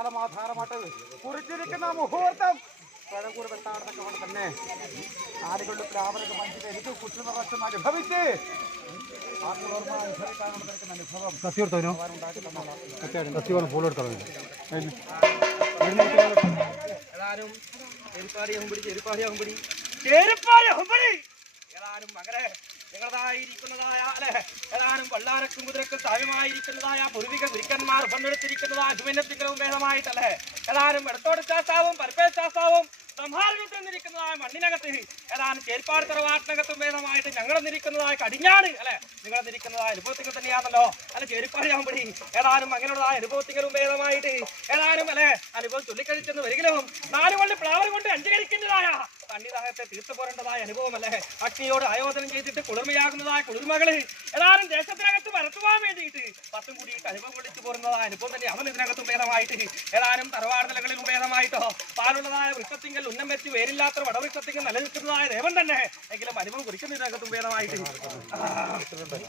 കാലമാധാരമായിട്ട് കുറിച്ചിരിക്കുന്ന മുഹൂർത്തം പഴകൂർ വെട്ടാടത്തൊക്കെ കൊണ്ട് തന്നെ ആടുകളുടെ പ്ലാവനൊക്കെ മനുഷ്യരെ എനിക്ക് കുറ്റുനിറച്ചും അനുഭവിച്ച് ആത്മോർമ്മ അനുഭവിക്കാനുള്ള നിൽക്കുന്ന അനുഭവം കത്തിയെടുത്തോ കത്തി വേണം ഫോളോ എടുത്തോ ഏതാനും ഏതാനും മകരെ നിങ്ങളതായിരിക്കുന്നതായ അല്ലെ ഏതാനും വള്ളാരക്കും കുതിരക്കും താഴ്മായിരിക്കുന്നതായ പൂർവിക ഗുരുക്കന്മാർ പണ്ടെടുത്തിരിക്കുന്നതായ അഭിമന്യത്തിലും ഭേദമായിട്ടല്ലേ ഏതാനും ഇടത്തോട് ശാസ്താവും പരപ്പേ ശാസ്താവും സംഹാരത്തിരിക്കുന്നതായ മണ്ണിനകത്ത് ഏതാനും ചേർപ്പാട് തറവാട്ടിനകത്തും ഭേദമായിട്ട് ഞങ്ങളെന്നിരിക്കുന്നതായ കടിഞ്ഞാണ് അല്ലെ നിങ്ങളെന്നിരിക്കുന്നതായ അനുഭവത്തികൾ തന്നെയാണല്ലോ അല്ലെ ചേരിപ്പാടിയാകുമ്പടി ഏതാനും അങ്ങനെയുള്ളതായ അനുഭവത്തിലും ഭേദമായിട്ട് ഏതാനും അല്ലെ അനുഭവം ചൊല്ലിക്കഴിച്ചെന്ന് വരികിലും 4 കൊള്ളി പ്ലാവർ കൊണ്ട് അഞ്ചകരിക്കുന്നതായ സന്നിധാനത്തെ തീർത്തു പോരേണ്ടതായ അനുഭവമല്ലേ അഗ്നിയോട് ആയോധനം ചെയ്തിട്ട് കുളിർമയാകുന്നതായ കുളിർമകള് ഏതാനും ദേശത്തിനകത്ത് വരത്തുവാൻ വേണ്ടിയിട്ട് 10 കൂടിയിട്ട് അനുഭവം വിളിച്ചു പോരുന്നതായ അനുഭവം തന്നെ അവൻ ഇതിനകത്തും ഭേദമായിട്ട് ഏതാനും തറവാട് നിലകളിലും ഭേദമായിട്ടോ പാലുള്ളതായ വൃക്ഷത്തിങ്കൽ ഉന്നം വെച്ച് വേരില്ലാത്ത വടവൃക്ഷത്തിങ്കൽ നിലനിൽക്കുന്നതായ ദേവൻ തന്നെ എങ്കിലും അനുഭവം കുറിക്കുന്നതിനകത്തും ഭേദമായിട്ട്